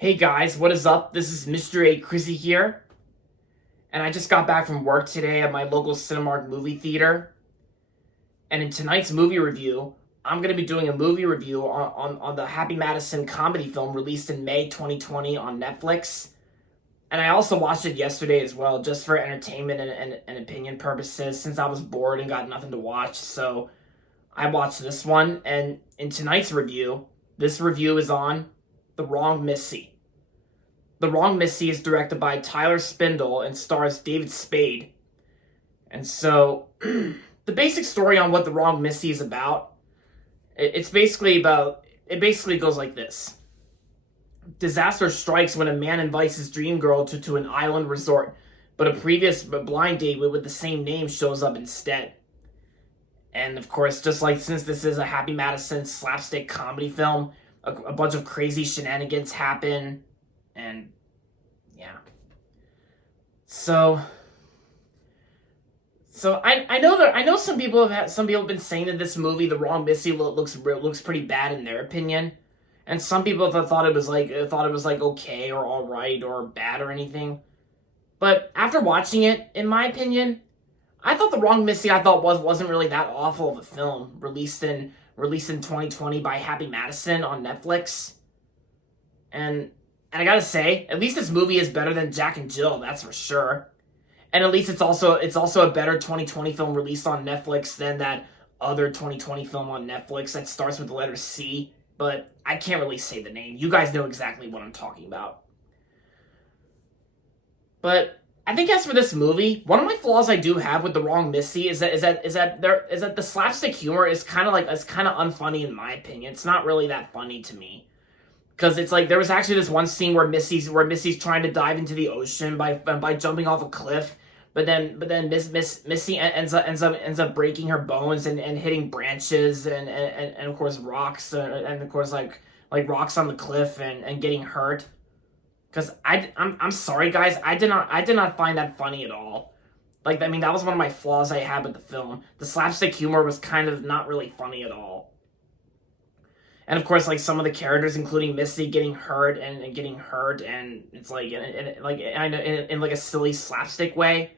Hey guys, what is up? This is Mr. A. Crizzy here, and I just got back from work today at my local Cinemark movie theater. And in tonight's movie review, I'm going to be doing a movie review on the Happy Madison comedy film released in May 2020 on Netflix. And I also watched it yesterday as well, just for entertainment and opinion purposes, since I was bored and got nothing to watch. So I watched this one, and in tonight's review, this review is on The Wrong Missy. The Wrong Missy is directed by Tyler Spindle and stars David Spade. And so, the basic story on what The Wrong Missy is about, it basically goes like this. Disaster strikes when a man invites his dream girl to an island resort, but a previous blind date with the same name shows up instead. And of course, just like since this is a Happy Madison slapstick comedy film, a bunch of crazy shenanigans happen. And yeah, so I know some people have been saying that this movie, The Wrong Missy, looks pretty bad in their opinion, and some people thought it was like okay or all right or bad or anything. But after watching it, in my opinion, I thought The Wrong Missy wasn't really that awful of a film released in 2020 by Happy Madison on Netflix, and I gotta say, at least this movie is better than Jack and Jill, that's for sure. And at least it's also a better 2020 film released on Netflix than that other 2020 film on Netflix that starts with the letter C, but I can't really say the name. You guys know exactly what I'm talking about. But I think as for this movie, one of my flaws I do have with The Wrong Missy is that the slapstick humor is kind of unfunny in my opinion. It's not really that funny to me. Because it's like there was actually this one scene where Missy's trying to dive into the ocean by jumping off a cliff, but then Missy ends up breaking her bones and hitting branches and of course rocks and of course like rocks on the cliff and getting hurt. Because I'm sorry guys, I did not find that funny at all. Like, I mean, that was one of my flaws I had with the film. The slapstick humor was kind of not really funny at all. And of course, like some of the characters, including Missy, getting hurt and it's like in like a silly slapstick way.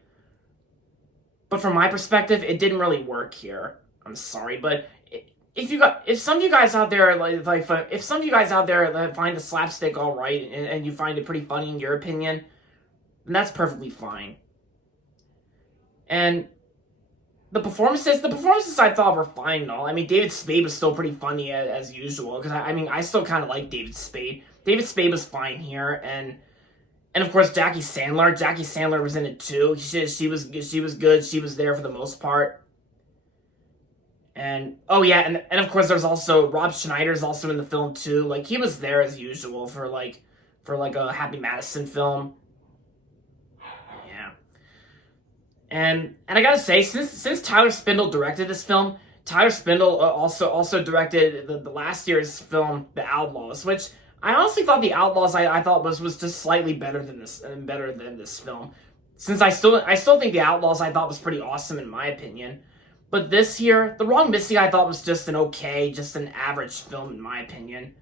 But from my perspective, it didn't really work here. I'm sorry, but if some of you guys out there find the slapstick all right and you find it pretty funny in your opinion, then that's perfectly fine. And the performances I thought were fine and all. I mean, David Spade was still pretty funny as usual, because I still kind of like David Spade. David Spade was fine here, and of course Jackie Sandler was in it too. She was good. She was there for the most part. And oh yeah, and of course there's also Rob Schneider's also in the film too. Like, he was there as usual for a Happy Madison film. And I gotta say, since Tyler Spindle directed this film, Tyler Spindle also directed the last year's film, The Outlaws, which I honestly thought The Outlaws I thought was just slightly better than this film. Since I still think The Outlaws I thought was pretty awesome in my opinion. But this here, The Wrong Missy, I thought was just an average film in my opinion.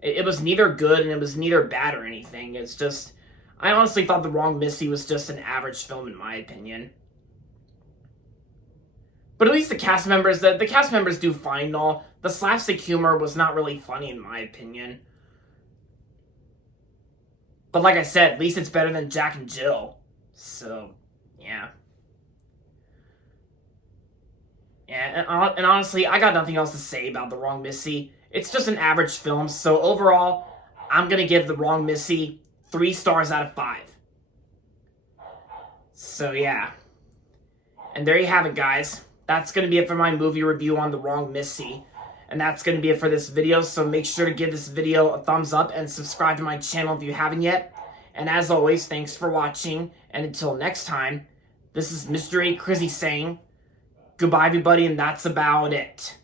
It was neither good and it was neither bad or anything. It's just, I honestly thought The Wrong Missy was just an average film in my opinion. But at least the cast members do fine and all. The slapstick humor was not really funny in my opinion. But like I said, at least it's better than Jack and Jill. So, yeah. Yeah, and honestly, I got nothing else to say about The Wrong Missy. It's just an average film, so overall, I'm gonna give The Wrong Missy 3 stars out of 5. So yeah. And there you have it, guys. That's going to be it for my movie review on The Wrong Missy. And that's going to be it for this video, so make sure to give this video a thumbs up and subscribe to my channel if you haven't yet. And as always, thanks for watching, and until next time, this is Mr. A. Crizzy saying, goodbye everybody, and that's about it.